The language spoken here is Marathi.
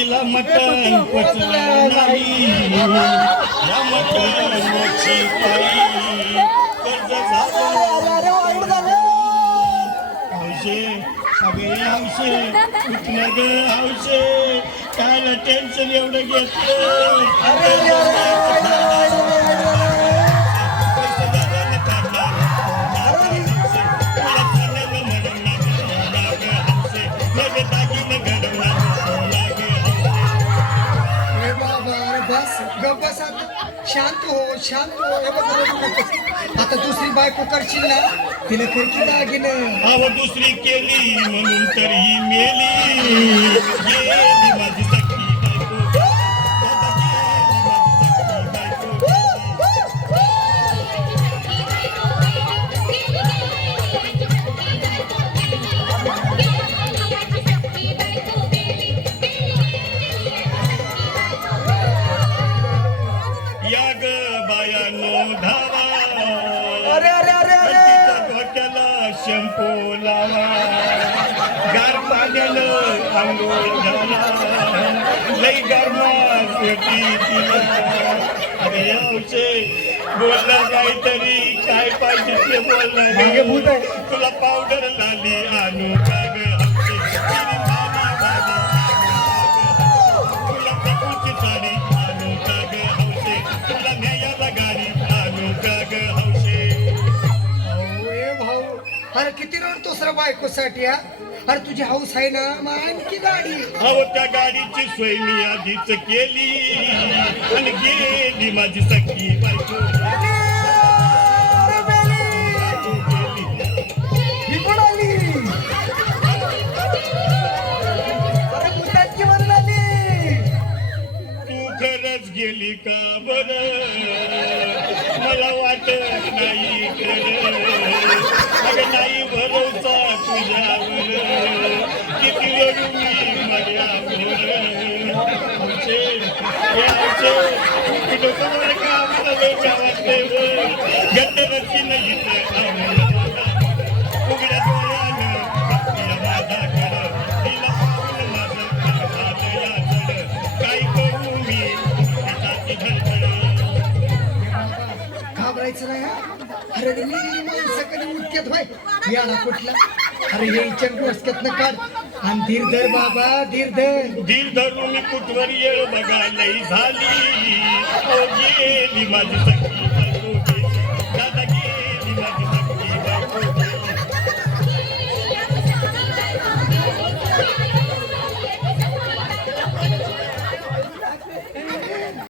तिला मटण पचलं नाही या मटणाची पायी कर्ज झालं हौशे अगे हौशे उठलं ग हौशे कायला टेन्शन एवढं घेतलं शांत हो शांत हो आता दुसरी बायको करशील ना तिला खरकी दागिन अहो दुसरी केली म्हणून तर ही मेली गेली माझी सखी बायको या ग बायानो धावा अरे अरे अरे तिच्या डोक्याला शॅम्पू लावा गार पाण्यानं आंघोळ घाला लई गरमासाठी तिला अरे औषे बोलला काहीतरी काय पाहिजे ते बोलला तुला पावडर लाली आणू का ग तुला प्रकृती साडी आणू का ग हौसे तुला न्यायाला गाडी आणू का ग हौसे भाऊ अरे किती रडतोस रे बायकोसाठी हा अरे तुझी हाऊस आहे ना मग आणखी गाडी अहो त्या गाडीची सोय मी आधीच केली आणि गेली माझी सखी बायको ही पण आली अरे कुठाची वरून आली तू खरंच गेली का बर मला वाटत नाही अगं नाही भरोसा तुझ्यावर किती रडू मी माझ्यावर गट्ट रस्ती नाही उघड्या डोळ्यानं माझ्याकडं तिला पाहून माझं काय करू मी घाबरायचं नाही हा? अरे मी सकाळी उठक्यात भाई याला कुठला अरे यायच्या डोसक्यात काढ आणि धीर धर बाबा धीर धर धीर धरून मी कुठवर येळ बघा लई झाली गेली माझी सखी